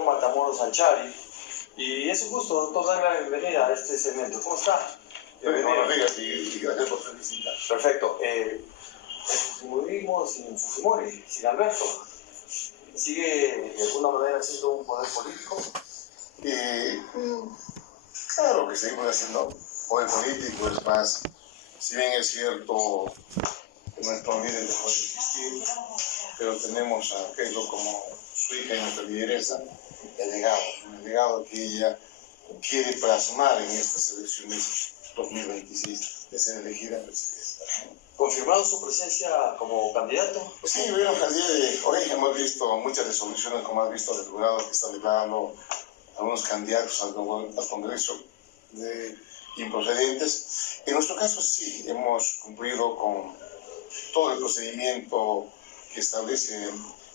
doctor Matamoros Anchari. Y es un gusto, doctor, darle la bienvenida a este segmento. ¿Cómo está? Bienvenido. Buenos días y gracias por su visita. Perfecto. El fujimorismo sin Fujimori, sin Alberto, ¿sigue de alguna manera siendo un poder político? Claro que seguimos haciendo poder político, es más, si bien es cierto que nuestro líder dejó de existir, pero tenemos a Keiko como su hija y nuestra lideresa, y el legado que ella quiere plasmar en estas elecciones 2026, de ser elegida presidenta. ¿Confirmado su presencia como candidato? Sí, bueno, al día de hoy hemos visto muchas resoluciones, como has visto, del jurado que está declarando algunos candidatos al Congreso de improcedentes. En nuestro caso sí, hemos cumplido con todo el procedimiento que establece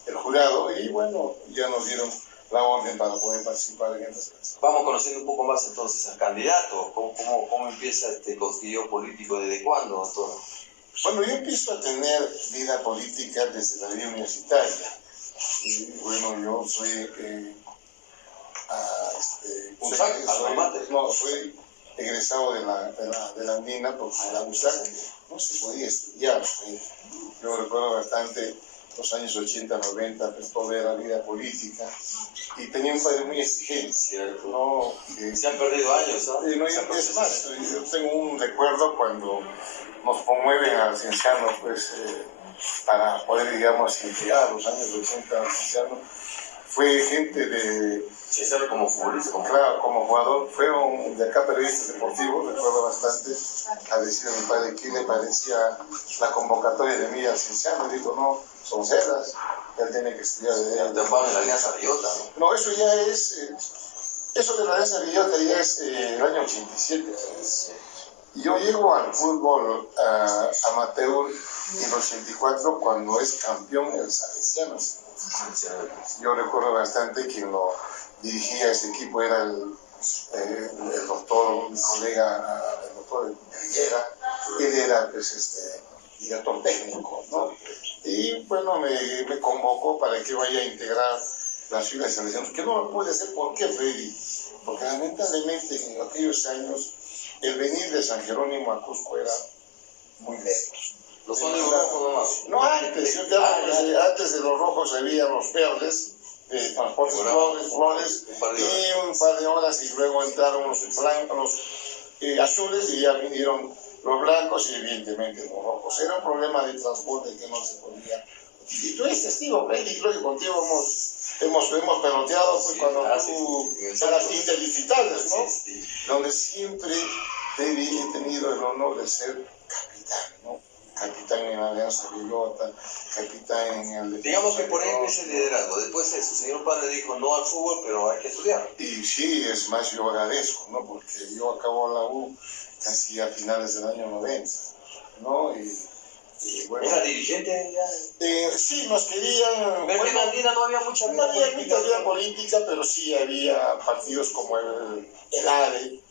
el jurado y bueno, ya nos dieron la orden para poder participar en estas elecciones. Vamos conociendo un poco más entonces al candidato. ¿Cómo empieza este cosquilleo político? ¿Desde cuándo, doctor? Bueno, yo empiezo a tener vida política desde la vida universitaria. Y bueno, yo soy soy egresado de la Andina, porque en la USAC no se podía estudiar. Yo recuerdo bastante los años 80, 90, pues toda la vida política, y tenía un padre muy exigente, ¿cierto? ¿No? Se han perdido años, ¿no? Es más, yo tengo un recuerdo cuando nos promueven a los ciencianos, pues, para poder, digamos, llegar a los años 80 a los ciencianos. Fue gente de... Cienciano como futbolista. Claro, como jugador. Fueron de acá periodistas deportivos, recuerdo bastante, a decir a mi padre que le parecía la convocatoria de mí al cienciano. Dijo, no, son ceras, él tiene que estudiar de él. Te ponen la Alianza Villota, ¿no? No, eso ya es... eso de la Alianza Villota ya es el año 87. Yo llego al fútbol amateur en el 84 cuando es campeón el Salesiano. Yo recuerdo bastante que lo dirigía ese equipo, era el doctor, mi colega, el doctor Villera. Él era pues, director técnico, ¿no? Y bueno, me convocó para que vaya a integrar las filas de selecciones, que no lo pude hacer. ¿Por qué, Freddy? Porque lamentablemente en aquellos años el venir de San Jerónimo a Cusco era muy lejos. ¿Los son de los rojos nomás? No, antes de los rojos había los verdes, de Transportes Flores, y un par de horas, y luego entraron los blancos, los azules, y ya vinieron los blancos y evidentemente los rojos. Era un problema de transporte que no se podía. Y tú eres testigo, Freddy, creo que contigo hemos peloteado pues, cuando tú eras interdistritales, ¿no? Donde siempre he tenido el honor de ser capitán, ¿no? Capitán en la Alianza Villota, capitán en el... Digamos que por ahí empieza el liderazgo. Después su señor padre dijo no al fútbol, pero hay que estudiar. Y sí, es más, yo agradezco, ¿no? Porque yo acabo la U casi a finales del año 90, ¿no? Y bueno, ¿Era dirigente ya? Sí, nos querían... Pero en Andina no había mucha vida política. No había política, pero sí había partidos como el ADE,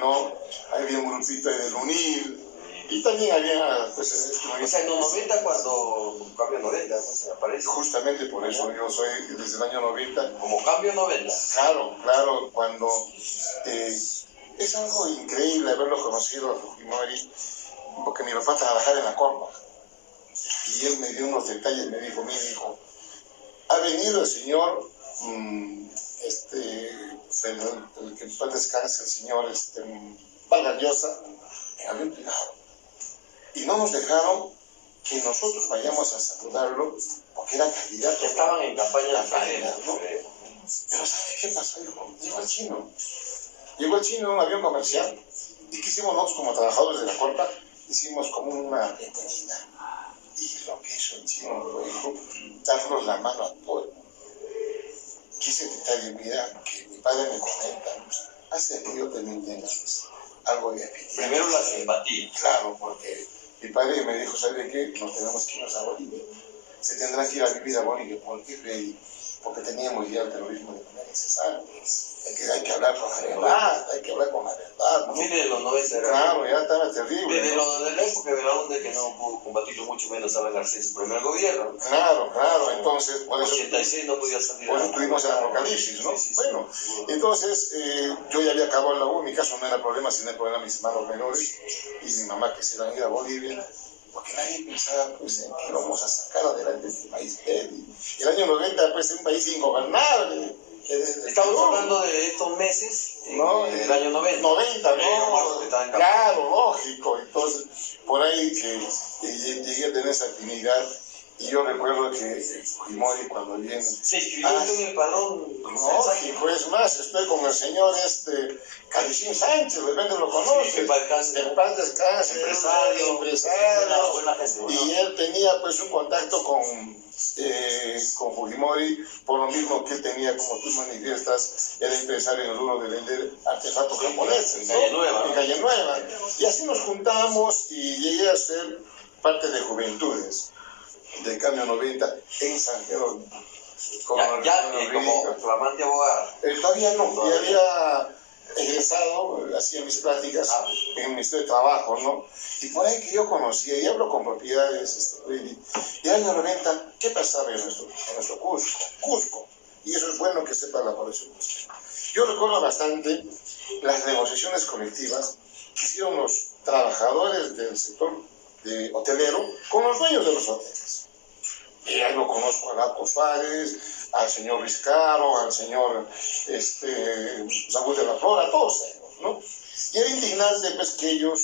¿no? Había un grupito del UNIL, y también había... Pues, o sea, en los 90 cuando cambio 90, ¿no? Se aparece. Justamente por eso yo soy desde el año 90. Como cambio 90. Claro, cuando... es algo increíble haberlo conocido a Fujimori, porque mi papá trabajaba en la Corma. Y él me dio unos detalles, me dijo, mire hijo, ha venido el señor, el que después descansa, el señor Vargas Llosa, en avión privado. Y no nos dejaron que nosotros vayamos a saludarlo, porque era candidato. Estaban en campaña de campaña, ¿no? Pero ¿sabe qué pasó? Llegó el chino en un avión comercial. ¿Y qué hicimos nosotros como trabajadores de la Corpa? Hicimos como una bienvenida. Y lo que hizo el chino fue darnos la mano a todo el mundo. Quise detalle, mira, que mi padre me comenta, hace que yo también tenga algo de afinidad. Primero la simpatía. Claro, porque mi padre me dijo, ¿sabe qué? Nos tenemos que ir a Bolivia. Se tendrán que ir a vivir a Bolivia. ¿Por qué, Rey? porque teníamos ya el terrorismo de manera incesante. Hay que hablar con la verdad, hay que hablar con la verdad, ¿no? Fines de los 90 era. Claro, ya estaba terrible. De la época de Belaúnde, que no pudo combatirlo mucho menos a García en su primer gobierno. Claro, entonces por eso 86 no podía salir. Por eso tuvimos el apocalipsis, ¿no? Sí. Bueno, entonces yo ya había acabado la U, en mi caso no era problema, sino el problema de mis hermanos menores y mi mamá que se iban a ir a Bolivia, porque nadie pensaba pues, en que íbamos a sacar adelante este país. El año 90 pues un país ingobernable. Estamos hablando de estos meses, ¿no? El año 90. 90, ¿no? Claro, lógico. Entonces, por ahí que llegué a tener esa afinidad. Y yo recuerdo que Fujimori cuando viene... Sí, escribió en el padrón. Lógico, es más, estoy con el señor Calicín Sánchez, de repente lo conoce. Sí, en paz descanse, empresario. Buena gente, ¿no? Y él tenía pues un contacto con Fujimori, por lo mismo que él tenía, como tú manifiestas, era empresario en el rubro de vender artefactos japoneses, ¿no? En Calle Nueva. Y así nos juntamos y llegué a ser parte de Juventudes de Cambio 90 en San Jerónimo. Como flamante abogado. Todavía no, ya había egresado, hacía mis prácticas en el Ministerio de Trabajo, ¿no? Y por ahí que yo conocía, y hablo con propiedades, y en el año 90, ¿qué pasaba en nuestro Cusco? Y eso es bueno que sepa la población. Yo recuerdo bastante las negociaciones colectivas que hicieron los trabajadores del sector hotelero con los dueños de los hoteles. Y ahí lo conozco a Gato Suárez, al señor Vizcarro, al señor Saúl de la Flora, a todos ellos, ¿no? Y era indignante pues que ellos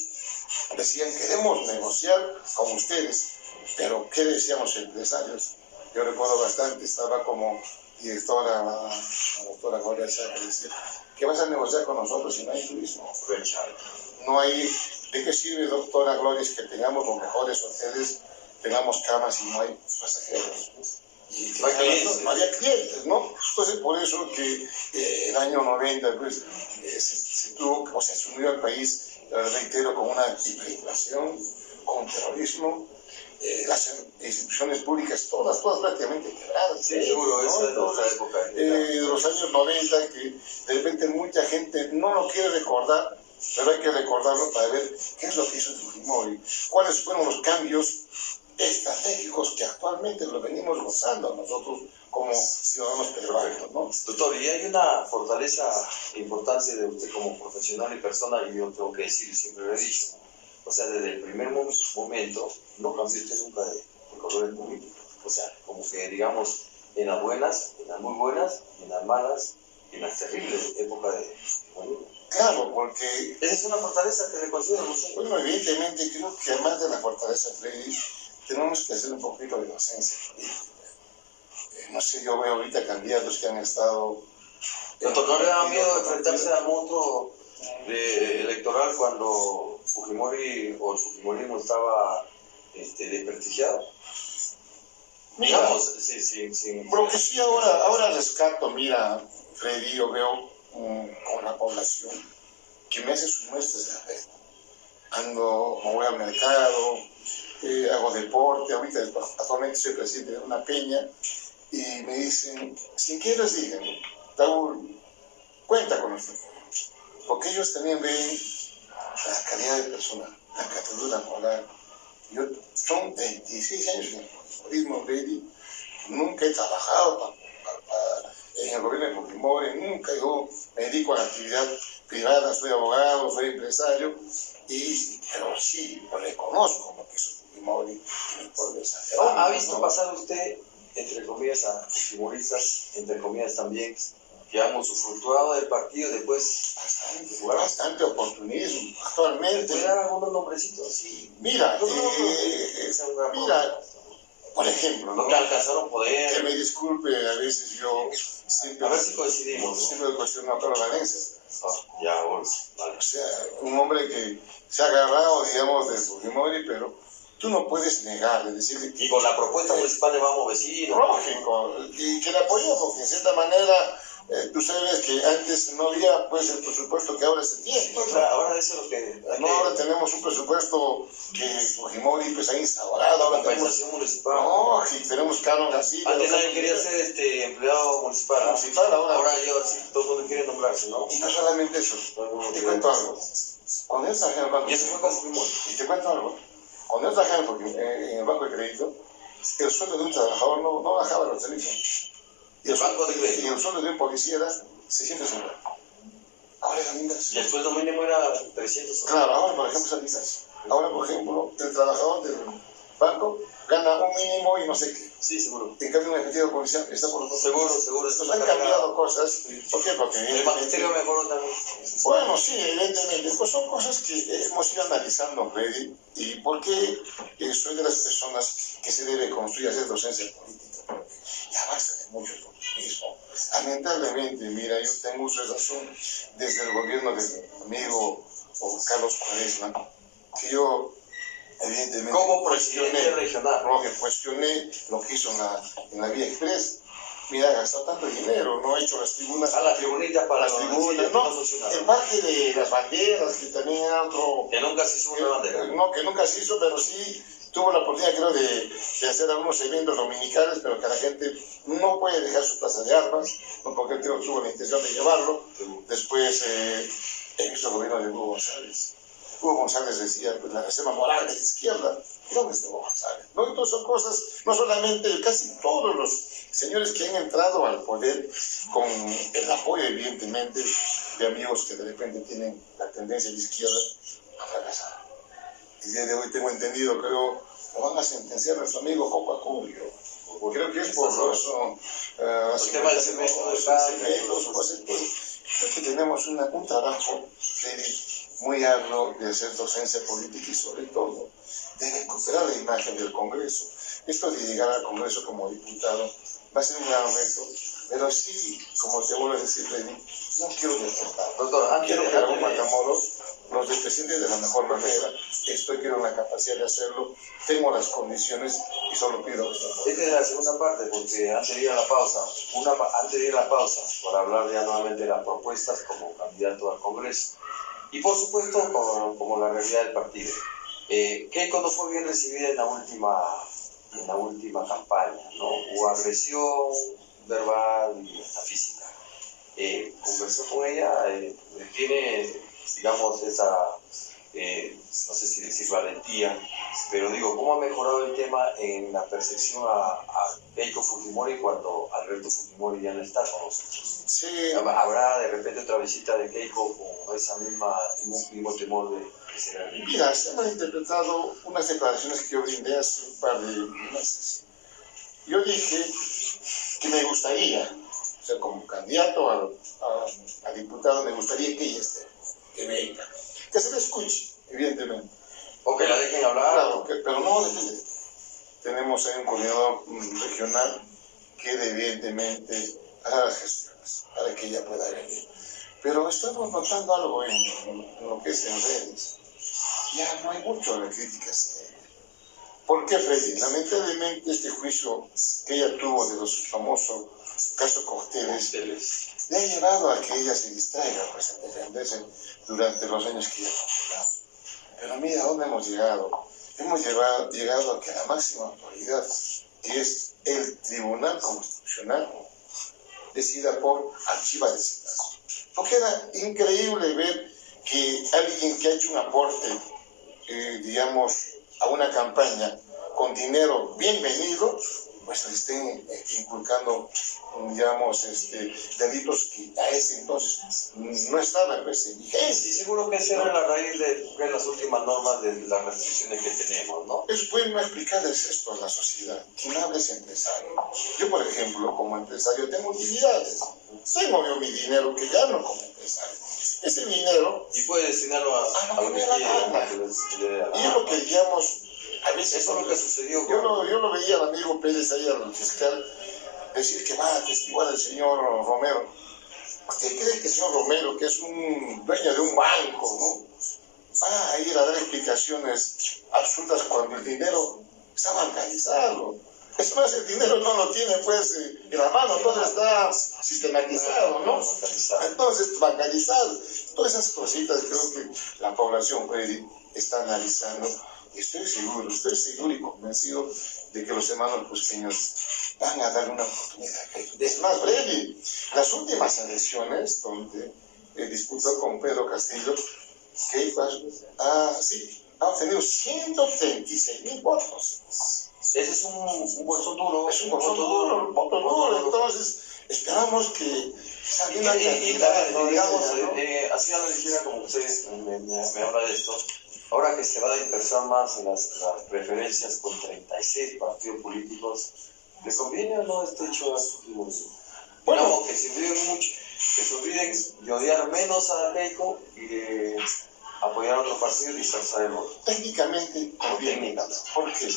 decían, queremos negociar con ustedes, pero ¿qué decían los empresarios? Yo recuerdo bastante, estaba como directora la doctora Gloria Sá, que decía, ¿qué vas a negociar con nosotros si no hay turismo? No hay, ¿de qué sirve, doctora Gloria, que tengamos los mejores hoteles, tengamos camas y no hay pasajeros? Y no había clientes, ¿no? Entonces, por eso que el año 90, pues, se asumió el país, reitero, con una hiperinflación, con terrorismo, las instituciones públicas, todas prácticamente quebradas. Sí, seguro, ¿no? Esa es otra época. De los años 90, que de repente mucha gente no lo quiere recordar, pero hay que recordarlo para ver qué es lo que hizo Fujimori, cuáles fueron los cambios estratégicos que actualmente lo venimos gozando nosotros como ciudadanos peruanos, ¿no? Doctor, y hay una fortaleza importante de usted como profesional y persona, y yo tengo que decir, siempre lo he dicho, o sea, desde el primer momento no cambió usted nunca de colores políticos, o sea, como que digamos, en las buenas, en las muy buenas, en las malas, en las terribles épocas de... Claro, porque... Esa es una fortaleza que le considero, ¿no? Bueno, evidentemente creo que además de la fortaleza, Freddy, tenemos que hacer un poquito de docencia. No sé, yo veo ahorita candidatos que han estado... Doctor, ¿no le da miedo enfrentarse al monstruo electoral cuando Fujimori o el fujimorismo estaba desprestigiado? Digamos, sí. Porque sí, ahora rescato, mira, Freddy, yo veo con la población que me hace sus muestras de afecto. Me voy al mercado, hago deporte, ahorita actualmente soy presidente de una peña, y me dicen, sin que les digan, Raúl, cuenta con nosotros, porque ellos también ven la calidad de persona, la categoría moral. Yo son 26 años en el fujimorismo, Freddy, nunca he trabajado en el gobierno de Fujimori, nunca. Yo me dedico a la actividad privada, soy abogado, soy empresario, pero sí reconozco lo que hizo Fujimori por deshacer. ¿Ha visto pasar usted, entre comillas, a fujimoristas, entre comillas también, que han usufructuado del partido después? Bastante oportunismo actualmente. ¿Puede dar algunos nombrecitos? Sí. Mira, por ejemplo, ¿no? Que alcanzaron poder. Que me disculpe, a veces yo siempre... A ver si coincidimos, ¿no? Siempre cuestiono a Carlos Valencia. Vale. O sea, un hombre que se ha agarrado, digamos, de Fujimori, pero tú no puedes negar, es decir... Y con la propuesta municipal de Vamos Vecinos. Lógico, y que le apoyó, porque en cierta manera Tú sabes que antes no había pues el presupuesto que ahora se tiene. No, claro, ahora eso es lo que... No, ahora tenemos un presupuesto que Fujimori pues ha instaurado. Ahora compensación municipal. No, aquí tenemos canon así. Antes nadie quería ser empleado municipal. Ahora sí, todo el mundo quiere nombrarse, ¿no? Y no solamente eso. Te cuento algo. Cuando yo trabajé en el banco... Y eso fue con Fujimori. Y te cuento algo. Cuando yo trabajé en el banco de crédito, el sueldo de un trabajador no bajaba los servicios. Y el sueldo de un policía era 650. Ahora es la inversa. Y el sueldo mínimo era 300. Claro, ahora por ejemplo es la inversa. Ahora por ejemplo, el trabajador del banco gana un mínimo y no sé qué. Sí, seguro. En cambio un efectivo policial está por los otros. Seguro. Entonces han cambiado cosas. ¿Por qué? Porque el magisterio mejoró también. Bueno, sí, evidentemente. Pues son cosas que hemos ido analizando, Freddy. ¿Y por qué soy de las personas que se debe construir hacer docencia política? Ya basta de mucho populismo. Lamentablemente, mira, yo tengo uso de razón desde el gobierno del amigo Carlos Cuaresma, que yo evidentemente como presidente regional cuestioné lo que hizo en la Vía Express. Mira, ha gastado tanto dinero, no ha hecho las tribunas. A las tribunitas para las tribunas, no, en parte de las banderas, que también era otro... Que nunca se hizo una bandera. No, que nunca se hizo, pero sí tuvo la oportunidad, creo, de hacer algunos eventos dominicales, pero que la gente no puede dejar su plaza de armas, no, porque él creo que tuvo la intención de llevarlo. Después, he visto el gobierno de Hugo González. Hugo González decía, pues la reserva moral de la izquierda. ¿Y dónde está Hugo González? ¿No? Entonces son cosas, no solamente, casi todos los señores que han entrado al poder con el apoyo, evidentemente, de amigos que de repente tienen la tendencia de izquierda, han fracasado. El día de hoy tengo entendido, creo, lo van a sentenciar a nuestro amigo Coco Acurio. Creo que es por los temas de cementos, cosas. Creo que tenemos un trabajo muy arduo de hacer docencia política y sobre todo de recuperar la imagen del Congreso. Esto de llegar al Congreso como diputado va a ser un gran reto, pero sí, como te vuelvo a decir, Lenny, no quiero despertar. Doctor, quiero que algún Matamoros nos represente de la mejor manera. Quiero la capacidad de hacerlo, tengo las condiciones y solo pido esto. Esta es la segunda parte, porque antes de ir a la pausa, para hablar ya nuevamente de las propuestas como candidato al Congreso. Y por supuesto, como la realidad del partido. Keiko no fue bien recibida en la última campaña, ¿no? Hubo agresión verbal y hasta física. Conversó con ella, tiene, digamos, esa, no sé si decir valentía, pero digo, ¿cómo ha mejorado el tema en la percepción a Keiko Fujimori cuando Alberto Fujimori ya no está con nosotros? Sí. ¿Habrá de repente otra visita de Keiko con ese mismo temor de que se le... Mira, se han interpretado unas declaraciones que yo brindé hace un par de meses. Yo dije que me gustaría, o sea, como candidato a diputado, me gustaría que ella esté, que venga, que se le escuche, evidentemente. O que la dejen hablar. Claro, pero no depende. Tenemos ahí un coordinador regional que evidentemente hará las gestiones para que ella pueda venir. Pero estamos notando algo en lo que es en redes. Ya no hay mucho de críticas. ¿Por qué, Freddy? Lamentablemente este juicio que ella tuvo de los famosos casos Cocteles le ha llevado a que ella se distraiga pues, en defenderse durante los años que ella ha. Pero mira a dónde hemos llegado. Hemos llegado a que la máxima autoridad, que es el Tribunal Constitucional, decida por archivar ese caso. Porque era increíble ver que alguien que ha hecho un aporte, digamos, a una campaña con dinero bienvenido, pues le estén inculcando, digamos, delitos que a ese entonces no estaban pues, en vigencia. Sí, seguro que esa era la raíz de las últimas normas de las restricciones que tenemos, ¿no? Es bueno explicarles esto a la sociedad. Quien habla es empresario. Yo, por ejemplo, como empresario, tengo utilidades. Tengo yo mi dinero que gano como empresario. Ese dinero... Y puede destinarlo a lo que quiera. Y es lo que, digamos, a veces... Eso es lo que sucedió. Yo lo veía al amigo Pérez ahí, al fiscal, decir que va a testiguar al señor Romero. ¿Usted cree que el señor Romero, que es un dueño de un banco, ¿no? Va a ir a dar explicaciones absurdas cuando el dinero está bancalizado? Es más, el dinero no lo tiene pues en la mano, todo está sistematizado, ¿no? Entonces, bancarizado. Todas esas cositas creo que la población Freddy está analizando. Estoy seguro y convencido de que los hermanos cusqueños van a dar una oportunidad. Es más, Freddy, las últimas elecciones donde disputó con Pedro Castillo, que ha obtenido 136.000 votos. Ese es un bolso duro. Es un voto duro. Entonces, esperamos que salga digamos, así a la ligera como usted me habla de esto, ahora que se va a dispersar más las preferencias con 36 partidos políticos, ¿le conviene o no este hecho? Bueno, que se olviden mucho, que se olviden de odiar menos a Keiko y de apoyar a otro partido y dispersar el voto. Técnicamente conviene. ¿Por qué?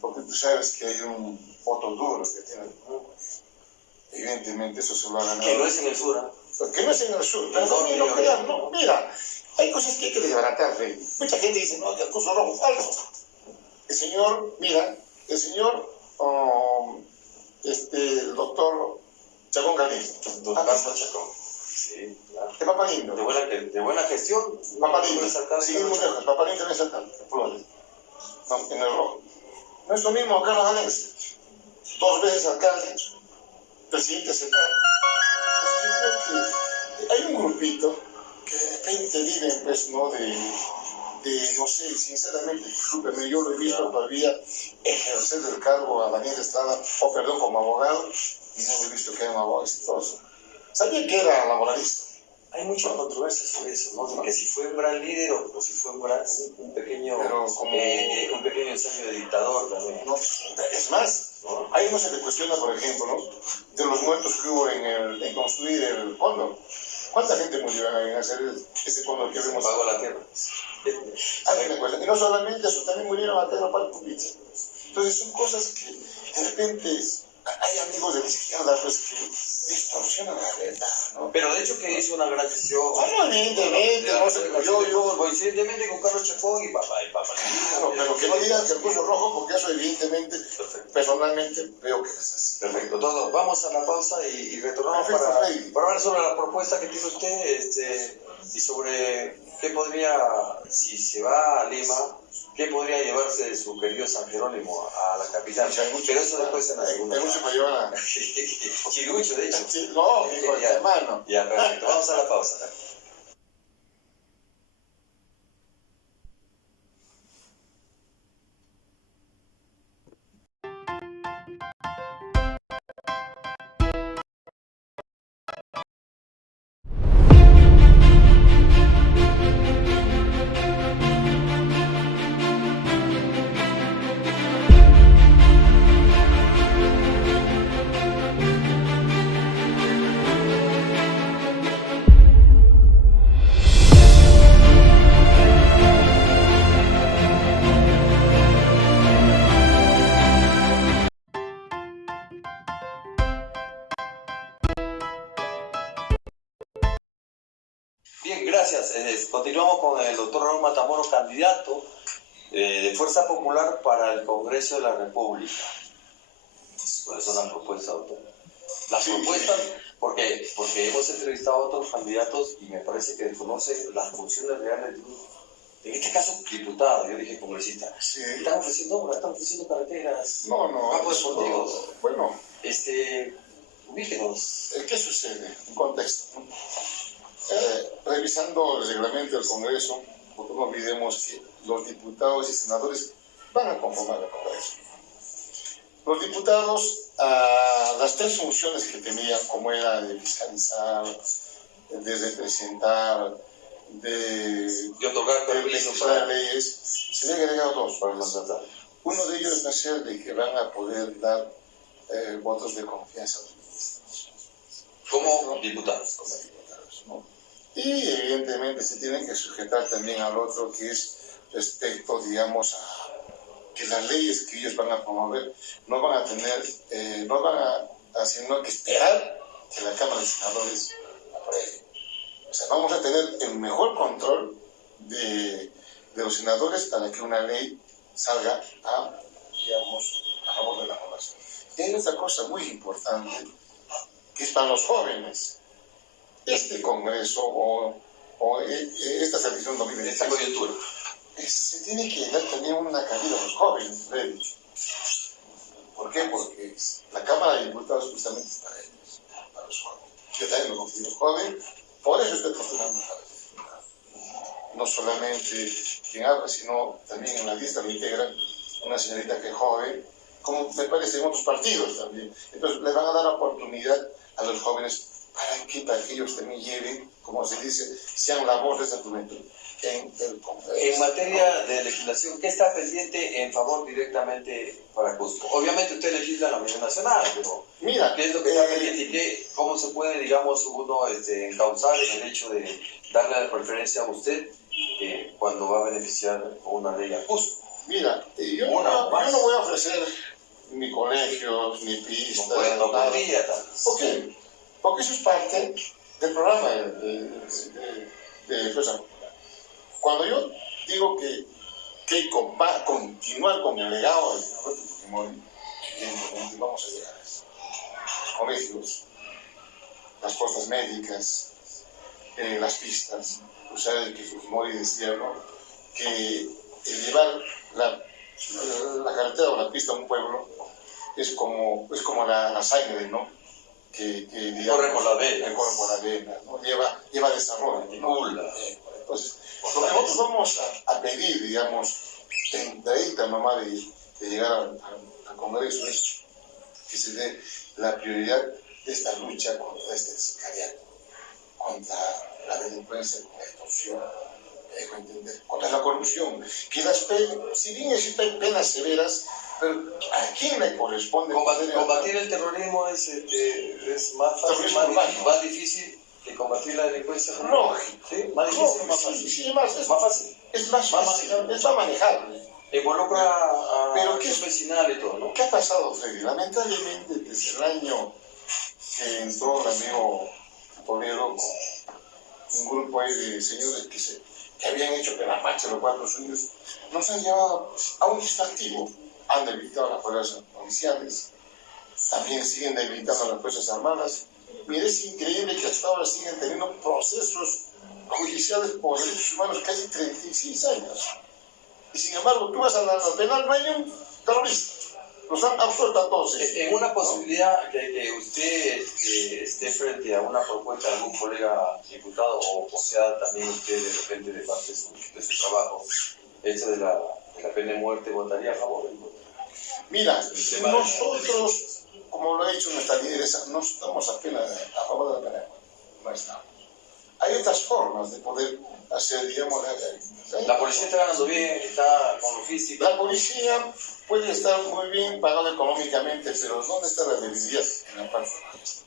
Porque tú sabes que hay un voto duro que tiene el pueblo. Evidentemente eso se lo ha ganado. Que no es en el sur, Que no es en el sur. Pero también no crean, no. Mira, hay cosas que hay que desbaratar, Rey. Mucha gente dice, no, que el curso rojo, falso. El señor, el doctor Chacón Galindo. Doctor Chacón. Sí, claro. De Papalindo. De buena gestión. Papalindo. Seguimos lejos. Papalindo en ese alcalde. No, en el rojo. No es lo mismo Carlos Alex. 2 veces alcalde, presidente central. Entonces yo creo que hay un grupito que de repente viven, pues, ¿no? No sé, sinceramente, discúlpeme, yo lo he visto todavía ejercer el cargo a Daniel Estrada, como abogado, y no he visto que era un abogado exitoso. Sabía que era laboralista. Hay mucha controversia sobre eso, ¿no? De que si fue un gran líder o si fue un pequeño ensayo de dictador también. No, es más, ¿no? Ahí no se le cuestiona, por ejemplo, ¿no? De los muertos que hubo en construir el cóndor. ¿Cuánta gente murió en hacer ese cóndor que vemos? Pagó la tierra. Y no solamente eso, también murieron a tierra para Pupicha. Entonces son cosas que de repente hay amigos de la izquierda pues que distorsionan la verdad, ¿no? Pero de hecho que hizo una gran gestión. Bueno, evidentemente, no sé, yo coincidentemente con Carlos Chacón y papá. Claro, pero que no digan que el curso rojo, porque eso evidentemente, personalmente, veo que es así. Perfecto, todos. Vamos a la pausa y retornamos para hablar sobre la propuesta que tiene usted y sobre qué podría, si se va a Lima, qué podría llevarse de su querido San Jerónimo a la capital. Pero eso después en la segunda. Hay mucho para llevar a... Chirucho, de hecho. Sí, no, hijo de hermano. Ya, perfecto. Vamos a la pausa. Bien, gracias. Continuamos con el doctor Raúl Matamoros, candidato de Fuerza Popular para el Congreso de la República. ¿Cuáles son las propuestas, doctor? Las propuestas, porque hemos entrevistado a otros candidatos y me parece que desconocen las funciones reales de un, en este caso, diputado. Yo dije congresista. Sí. Están ofreciendo obras, están ofreciendo carreteras, No, campos deportivos. Bueno, ubíquenos. ¿qué sucede? Un contexto, ¿no? Revisando el reglamento del Congreso, porque no olvidemos que los diputados y senadores van a conformar el Congreso. Los diputados, las 3 funciones que tenían, como era de fiscalizar, de representar, de otorgar permisos para leyes, se le han agregado 2 para mandatar. Uno de ellos va a ser de que van a poder dar votos de confianza a los ministros. Como diputados. Como diputados, ¿no? Y evidentemente se tienen que sujetar también al otro, que es respecto, digamos, a que las leyes que ellos van a promover no van a tener, sino que esperar que la Cámara de Senadores apruebe. O sea, vamos a tener el mejor control de los senadores para que una ley salga a favor de la población. Y hay otra cosa muy importante, que es para los jóvenes. Este Congreso o esta selección 2023, esta coyuntura, se tiene que dar también una cabida a los jóvenes, Freddy. ¿Por qué? Porque la Cámara de Diputados justamente es para ellos, para los jóvenes. Yo también me considero joven, por eso estoy postulando para eso. No solamente quien habla, sino también en la lista me integran una señorita que es joven, como me parece en otros partidos también. Entonces le van a dar oportunidad a los jóvenes para que ellos también lleven, como se dice, sean la voz de esa juventud en el Congreso. En materia de legislación, ¿qué está pendiente en favor directamente para Cusco? Obviamente usted legisla en la Unión Nacional, pero mira, ¿qué es lo que está pendiente y cómo se puede, digamos, uno encauzar en el hecho de darle la preferencia a usted cuando va a beneficiar con una ley a Cusco? Mira, yo no voy a ofrecer ni colegios, ni pistas, no nada. podría, ¿Por qué? Porque eso es parte del programa de Defensa Popular. Cuando yo digo que va a continuar con el legado de Roberto Fujimori, evidentemente vamos a llegar a eso. Los colegios, las cosas médicas, las pistas. O sea, que Fujimori decía, ¿no?, que el llevar la carretera o la pista a un pueblo es como la sangre, ¿no?, que digamos, corre por la vena, ¿no? lleva desarrollo, ¿no? Entonces, lo que nosotros vamos a pedir, digamos, de ahí la mamá de llegar al Congreso, es que se dé la prioridad de esta lucha contra este sicariato, contra la delincuencia, contra la extorsión, contra la corrupción, que si bien existen penas severas, pero ¿a quién le corresponde? Combatir el terrorismo es más fácil, más difícil que combatir la delincuencia. Lógico. ¿Sí? Más difícil, más fácil. Sí, más fácil. Es más manejable. Involucra a pero acción vecinal y todo, ¿no? ¿Qué ha pasado, Freddy? Lamentablemente, desde el año que entró el amigo Toledo, un grupo ahí de señores que habían hecho que la marcha de los 4 suyos, nos han llevado a un distractivo. Han debilitado a las fuerzas policiales, también siguen debilitando a las fuerzas armadas. Mire, es increíble que hasta ahora siguen teniendo procesos judiciales por derechos humanos casi 36 años. Y sin embargo, tú vas a la penal, no hay un terrorista. Los han absuelto a todos. En una posibilidad que usted esté frente a una propuesta de algún colega diputado, o sea, también usted de repente de parte de su trabajo, hecho de la pena de muerte, ¿votaría a favor? Mira, nosotros, como lo ha dicho nuestra lideresa, no estamos apenas a favor de la pena de muerte. No estamos. Hay otras formas de poder hacer, digamos, la policía está ganando bien, está con logística. La policía puede estar muy bien pagada económicamente, pero ¿dónde está la debilidad? En la parte.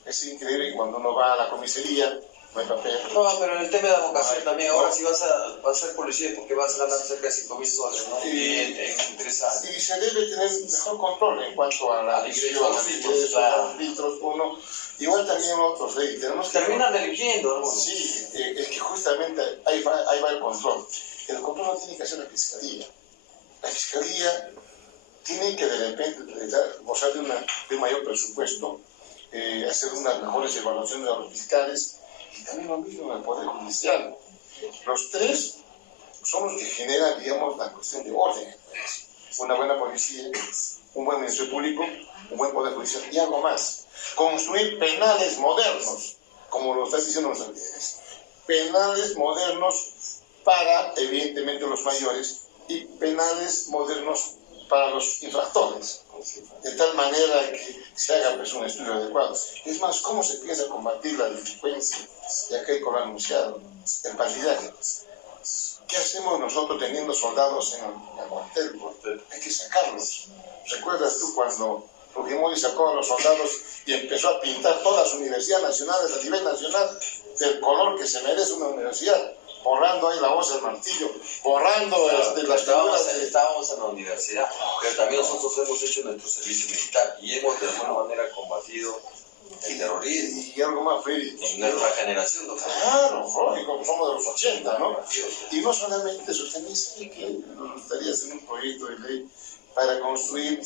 Es increíble que cuando uno va a la comisaría, no hay papel. No, pero en el tema de la vocación también, ahora si vas a ser policía porque vas a ganar cerca de $5,000, ¿no? Y en 3 años. Y se debe tener mejor control en cuanto a la adicción, a los filtros, uno. Igual también otros, tenemos que... Terminan delinquiendo, ¿no? Sí, es que justamente ahí va el control. El control lo tiene que hacer la Fiscalía. La Fiscalía tiene que de repente gozar de un mayor presupuesto, hacer unas mejores evaluaciones a los fiscales, y también lo mismo en el Poder Judicial. Los tres son los que generan, digamos, la cuestión de orden. Una buena policía, un buen Ministerio Público, un buen Poder Judicial y algo más. Construir penales modernos, como lo están diciendo los líderes. Penales modernos para, evidentemente, los mayores y penales modernos para los infractores, de tal manera que se haga pues, un estudio adecuado. Es más, ¿cómo se piensa combatir la delincuencia? Ya que lo ha anunciado, el partidario. ¿Qué hacemos nosotros teniendo soldados en el cuartel? Hay que sacarlos. ¿Recuerdas tú cuando Fujimori sacó a los soldados y empezó a pintar todas las universidades nacionales a nivel nacional del color que se merece una universidad? Borrando ahí la voz del martillo, borrando las figuras. Estábamos en la universidad, pero también nosotros hemos hecho nuestro servicio militar y hemos de alguna manera combatido el terrorismo. Y algo más, Freddy. En nuestra generación, ¿no? Claro, lógico, somos de los 80, ¿no? Y no solamente eso, también sé que nos gustaría hacer un proyecto de ley para construir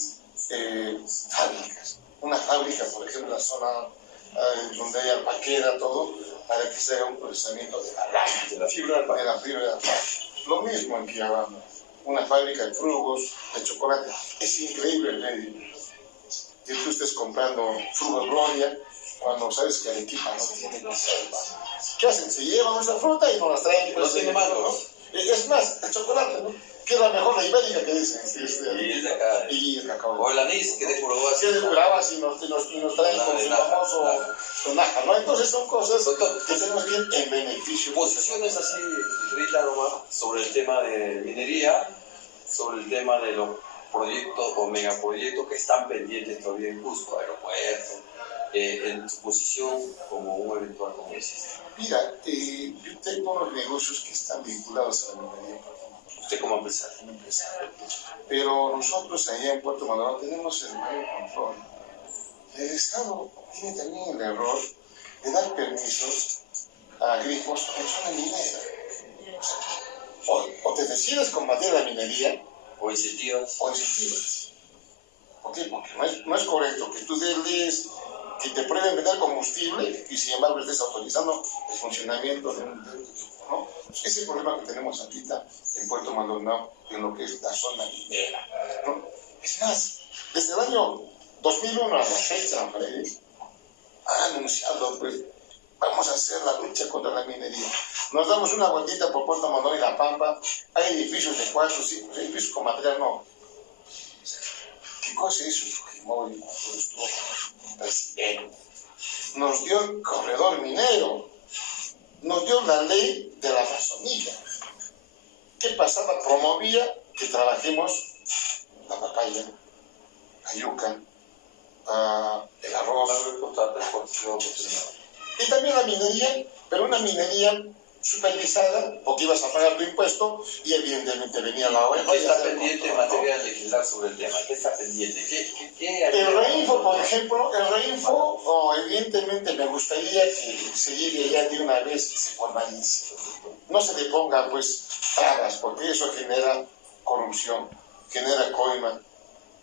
fábricas. una fábrica, por ejemplo, en la zona donde hay alpaquera, todo, para que se haga un procesamiento de la lana, de la fibra de alpaca. de la fibra de alpaca. Lo mismo en Quillabamba, una fábrica de frugos, de chocolate. Es increíble el medio que tú estés comprando frugos Gloria cuando sabes que Arequipa no tiene reserva. ¿Qué hacen? Se llevan nuestra fruta y nos las traen. No tiene malo, ¿no? Es más, el chocolate, ¿no? Que es la mejor, la ibérica que dicen. Y es de acá. Y el cacao. O el anís, que de Curabas. Así de Curabas y nos traen con su famoso sonaja, ¿no? Entonces son cosas que tenemos que ir en beneficio. Posiciones así, Rita, nomás, sobre el tema de minería, sobre el tema de los proyectos o megaproyectos que están pendientes todavía en Cusco, aeropuertos, en su posición como un eventual congresista. Mira, yo tengo unos negocios que están vinculados a la minería. Usted como empresario. Pero nosotros allá en Puerto Maldonado tenemos el mayor control. El Estado tiene también el error de dar permisos a grifos en zona minera. O te decides combatir la minería o incentivas. ¿Por qué? Porque no es correcto que tú des que te prueben vender combustible y sin embargo estés autorizando el funcionamiento de ¿no? Ese es el problema que tenemos ahorita en Puerto Maldonado, en lo que es la zona minera, ¿no? Es más, desde el año 2001 a la fecha, han anunciado, pues, vamos a hacer la lucha contra la minería. Nos damos una vueltita por Puerto Maldonado y La Pampa, hay edificios de 4, 5, edificios con material no. ¿Qué cosa hizo Fujimori cuando estuvo como presidente? Nos dio el corredor minero, nos dio la ley de la Amazonía. ¿Qué pasaba? Promovía que trabajemos la papaya, la yuca, el arroz. Y también la minería, pero una minería supervisada, porque ibas a pagar tu impuesto y evidentemente venía la OEA. ¿Qué está pendiente en materia de legislar sobre el tema? ¿Qué está pendiente? El REINFO, por ejemplo, evidentemente me gustaría que se llegue ya de una vez y se formalice. No se le ponga pues trabas, porque eso genera corrupción, genera coima.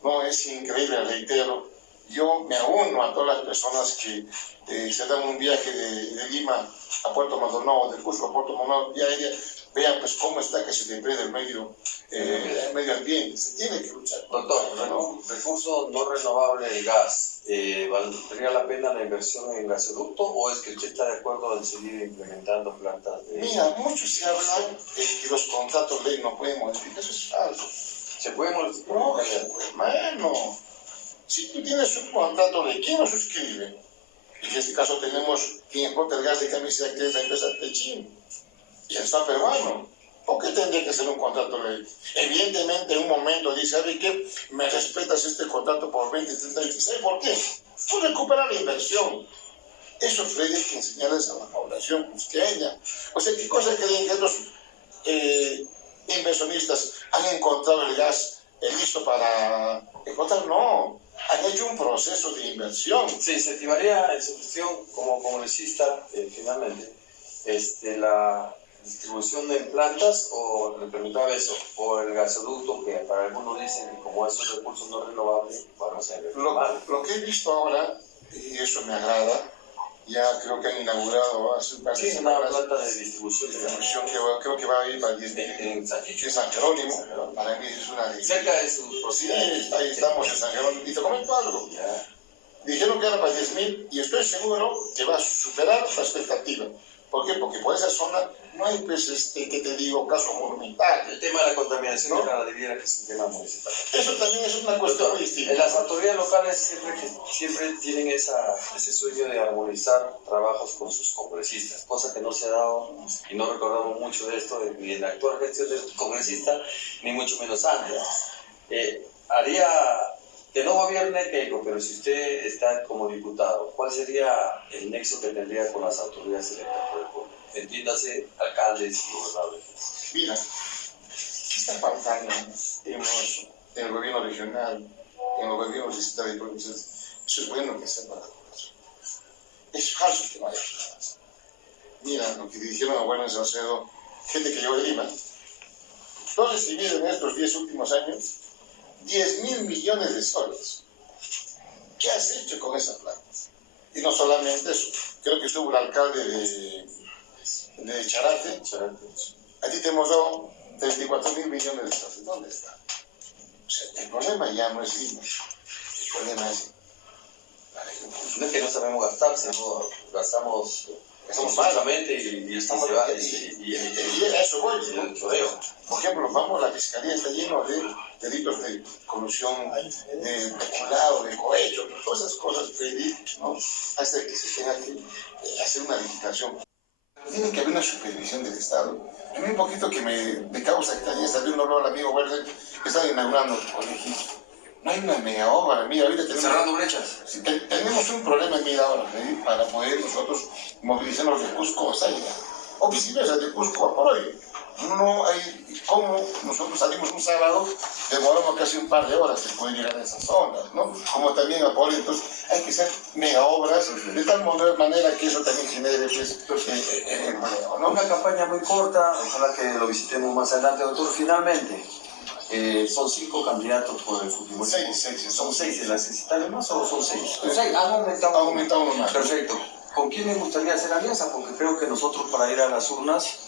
No, es increíble, reitero. Yo me uno a todas las personas que se dan un viaje de Lima a Puerto Maldonado, de Cusco a Puerto Maldonado, vía aérea, vean pues cómo está que se degrede el medio ambiente. Se tiene que luchar. Doctor, ¿no? Recurso no renovable del gas, ¿valdría la pena la inversión en gasoducto o es que usted está de acuerdo en seguir implementando plantas de... Mira, mucho se habla de que los contratos ley no pueden modificar, eso es falso. ¿Se puede modificar? No, hermano. Si tú tienes un contrato de quién lo suscribe, en este caso tenemos quien exporta el gas de camisa, que es la empresa Techin, y el Estado peruano. ¿Por qué tendría que ser un contrato de ley? Evidentemente, en un momento dice, ¿sabe qué? Me respetas este contrato por 20, 30, 26. ¿Por qué? Pues recuperar la inversión. Eso, Freddy, hay que enseñarles a la población cusqueña. O sea, ¿qué cosa creen que los inversionistas han encontrado el gas listo para explotar? No. Han hecho un proceso de inversión. Se incentivaría en su gestión como congresista, finalmente, la distribución de plantas, o le preguntaba eso, o el gasoducto, que para algunos dicen que como esos recursos no renovables, van a ser lo que he visto ahora, y eso me agrada, ya creo que han inaugurado hace un par de semanas una planta de distribución que creo que va a ir para 10.000 en San Jerónimo. Para mí es una alegría. Cerca de su Sí, ahí estamos en San Jerónimo. Y te comento algo. Dijeron que era para 10.000 y estoy seguro que va a superar la expectativa. ¿Por qué? Porque por esa zona no hay, pues, que te digo, caso monumental. El tema de la contaminación de la riviera, que es un tema municipal. Eso también es una cuestión muy distinta. En las autoridades locales siempre tienen ese sueño de armonizar trabajos con sus congresistas, cosa que no se ha dado, y no recordamos mucho de esto, ni en la actual gestión del congresista, ni mucho menos antes. Haría que no gobierne Keiko, pero si usted está como diputado, ¿cuál sería el nexo que tendría con las autoridades electas por el pueblo? Entiéndase, alcaldes y gobernadores. Mira, ¿qué está faltando en el gobierno regional, en los gobiernos distritales y provinciales? Eso es bueno que sepa la población. Es falso que no haya planes. Mira, lo que dijeron a Juan Salcedo, gente que llegó de Lima, lo han recibido en estos 10 últimos años 10.000 millones de soles. ¿Qué has hecho con esa plata? Y no solamente eso, creo que estuvo el alcalde de Charate. A ti te hemos dado 34.000 millones de pesos. ¿Dónde está? O sea, el problema ya no es Lima. El problema es... No es que no sabemos gastar, sino gastamos falsamente y estamos y a eso voy. Por ejemplo, vamos, la fiscalía está llena de delitos de corrupción, de peculado, de cohecho, todas esas cosas, ¿no? Hasta que se tenga que hacer una licitación. Tiene que haber una supervisión del Estado. A mí un poquito que me causa extrañeza, de un honor al amigo Verde que está inaugurando el colegio. No hay una mega obra, mira, ahorita tenemos... Cerrando brechas. Sí, tenemos un problema, mira, ahora, para poder nosotros movilizarnos de Cusco a Salga, o viceversa, de Cusco a Poroy. No hay cómo nosotros salimos un sábado, demoramos casi un par de horas de poder llegar a esas zonas, ¿no? Como también a Poroy, entonces hay que hacer mega obras de tal manera que eso también genere empleo, ¿no? Una campaña muy corta, ojalá que lo visitemos más adelante, doctor. Finalmente, son 5 candidatos por el Fujimori. 6. ¿Son 6 las necesitarias más o son 6? 6, han aumentado uno más. Perfecto. ¿Con quién me gustaría hacer alianza? Porque creo que nosotros para ir a las urnas,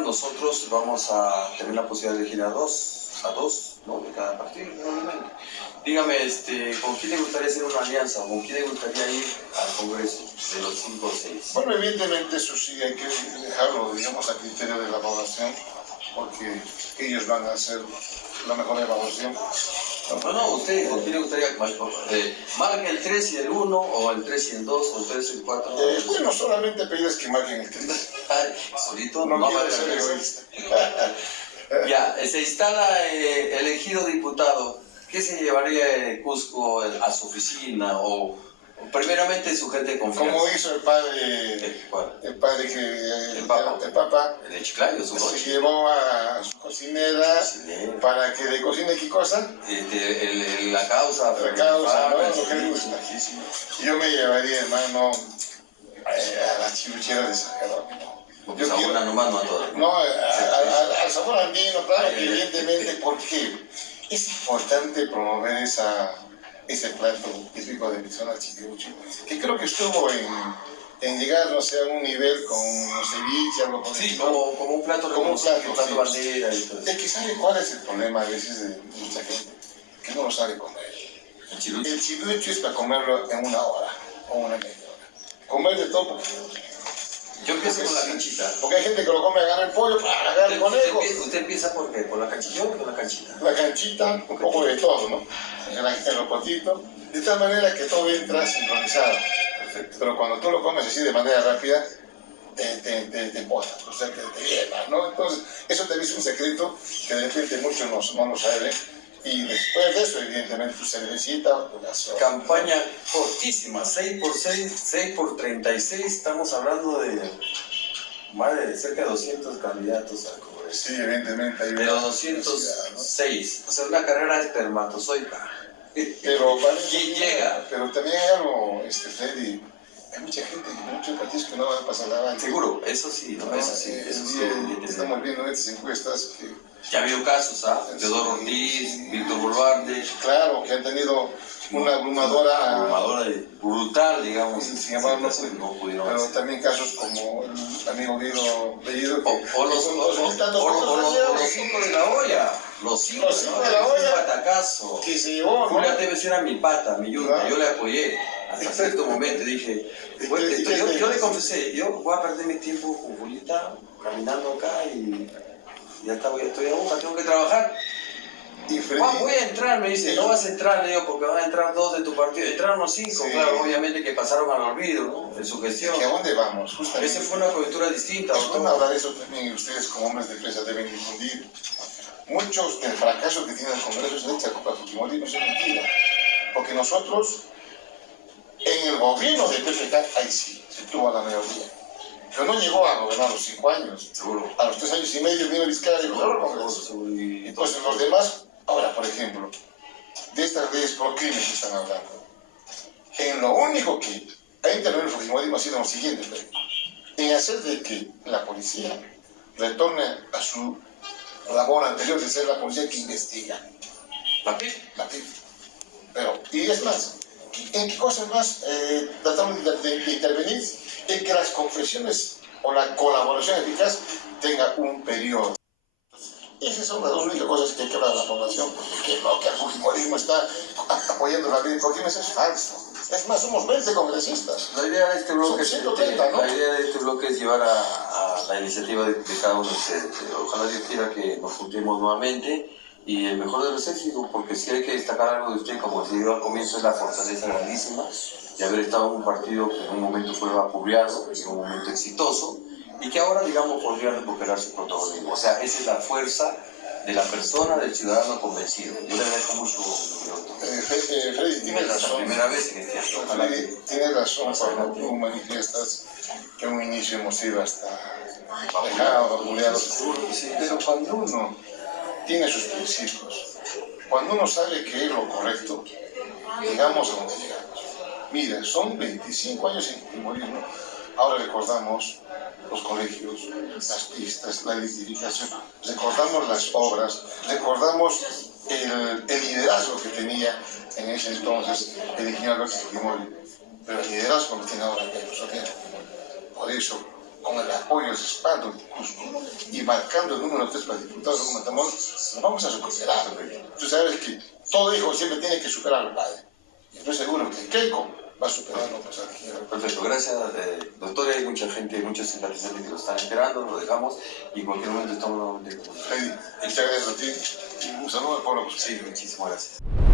nosotros vamos a tener la posibilidad de elegir a dos, ¿no? De cada partido, probablemente. Dígame, ¿con quién le gustaría hacer una alianza? ¿Con quién le gustaría ir al Congreso de los 5 o 6? Bueno, evidentemente eso sí hay que dejarlo, digamos, a criterio de la población, porque ellos van a hacer la mejor evaluación. No, usted, ¿con quién le gustaría? ¿Marque el 3 y el 1, o el 3 y el 2, o el 3 y el 4? Bueno, solamente pedirles que marquen el 3. Solito no quiero ser egoísta. Ya, se instala elegido diputado. ¿Qué se llevaría de Cusco a su oficina o primeramente su gente de confianza? Como hizo el padre, el papá, el Chiclayo, se llevó a su cocinera para que le cocine qué cosa. La causa, ¿no? Lo que le gusta. Yo me llevaría, hermano, a las chirucheras de San Jerónimo. Yo quiero nomás, no a todas. No, al sabor andino, claro, que evidentemente, porque es importante promover ese plato típico de mi zona Chiquiruchi, que creo que estuvo en llegar, no sé, a un nivel con ceviche, algo por sí, como un plato bandera y todo eso. Es que ¿sabe cuál es el problema a veces de mucha gente? Que no lo sabe comer. El chiruchi es para comerlo en 1 hora o 1 media hora. Comer de todo. Yo empiezo con la canchita. Porque hay gente que lo come, agarra el pollo, agarra el conejo. ¿Usted empieza por qué? ¿Por la canchilla o por la canchita? La canchita, un poco de todo, ¿no? En los potitos, de tal manera que todo entra sincronizado. Perfecto. Pero cuando tú lo comes así de manera rápida, te emboza, o sea, que te llena, ¿no? Entonces, eso te dice un secreto que de repente muchos no lo saben. Y después de eso, evidentemente, tu cervecita, tu gaseosa. Campaña cortísima, 6 por 6, 6 por 36, estamos hablando de más de cerca de 200 candidatos al Congreso. Sí, evidentemente. Hay de los 206, ¿no? O sea, una carrera espermatozoica. Pero ¿quién llega? Pero también hay algo, Freddy, hay mucha gente, muchos partidos que no van a pasar nada. Seguro, eso sí, ¿no? Eso sí. Estamos viendo en estas encuestas que... Ya ha habido casos, Teodoro Ortiz, Víctor Boluarte. Claro, que han tenido una abrumadora brutal, digamos. Sin embargo, no pudieron. Pero también casos como el amigo Guido Bellido. O los 5 de la olla. Los 5 de la olla. Un patacazo. Que se llevó. Julia Tevez era mi pata, mi yunta. Yo le apoyé. Hasta cierto momento dije. Yo le confesé, yo voy a perder mi tiempo con Julieta, caminando acá y. Ya está, estoy a boca, tengo que trabajar. Juan, voy a entrar, me dice, no vas a entrar, le digo, porque van a entrar 2 de tu partido. Entraron los 5, sí. Claro, obviamente que pasaron al olvido, ¿no? En su gestión. ¿Y a dónde vamos? Justamente. Esa fue una cobertura distinta. Es bueno hablar de eso también, y ustedes como hombres de prensa deben difundir. Muchos del fracaso que tiene el Congreso se le echa culpa a Fujimori, no es mentira. Porque nosotros, en el gobierno de PPK, ahí sí, se tuvo la mayoría. Pero no llegó a gobernar los 5 años. Seguro. A los 3 años y medio vino Vizcarra y gobernó el Congreso. Entonces los demás, ahora por ejemplo, de estas leyes pro crimen que están hablando, en lo único que ha intervenido el Fujimori ha sido lo siguiente, en hacer de que la policía retorne a su labor anterior de ser la policía que investiga. La PIB. La PIB. Pero, y es más, ¿en qué cosas más tratamos de intervenir? En que las confesiones o la colaboración eficaz tenga un periodo. Esas son las dos únicas cosas que hay que hablar a la población, porque no, que el fujimorismo está apoyando la ley de próximas es falso. Es más, somos 20 congresistas. La idea de este bloque, Son 130, ¿no? La idea de este bloque es llevar a la iniciativa de cada uno de ustedes. Ojalá Dios quiera que nos juntemos nuevamente y el mejor de los éxitos, porque si hay que destacar algo de usted, como se dio al comienzo, es la fortaleza grandísima de haber estado en un partido que en un momento fue vapuleado, en un momento exitoso, y que ahora, digamos, podría recuperar su protagonismo. O sea, esa es la fuerza de la persona, del ciudadano convencido. Yo le agradezco mucho. Freddy, tienes razón. La primera vez en este año. Freddy, tienes razón cuando tú manifiestas que en un inicio hemos sido hasta dejados, vapuleados. Pero cuando uno tiene sus principios, cuando uno sabe que es lo correcto, llegamos a donde llegamos. Mira, son 25 años sin fujimorismo. Ahora recordamos los colegios, las pistas, la electrificación, recordamos las obras, recordamos el liderazgo que tenía en ese entonces el ingeniero Alberto Fujimori, pero el liderazgo lo tiene ahora Pedro Soler. Por eso, con el apoyo, el respaldo de Cusco y marcando el número 3 para diputados de Matamoros, lo vamos a recuperar. Tú sabes que todo hijo siempre tiene que superar al padre. Y estoy seguro que Keiko va a superarlo. Perfecto, gracias, doctor. Hay mucha gente, muchos simpatizantes que lo están esperando, lo dejamos y en cualquier momento estamos nuevamente con Freddy, muchas gracias a ti y un saludo al pueblo. Sí, muchísimas gracias.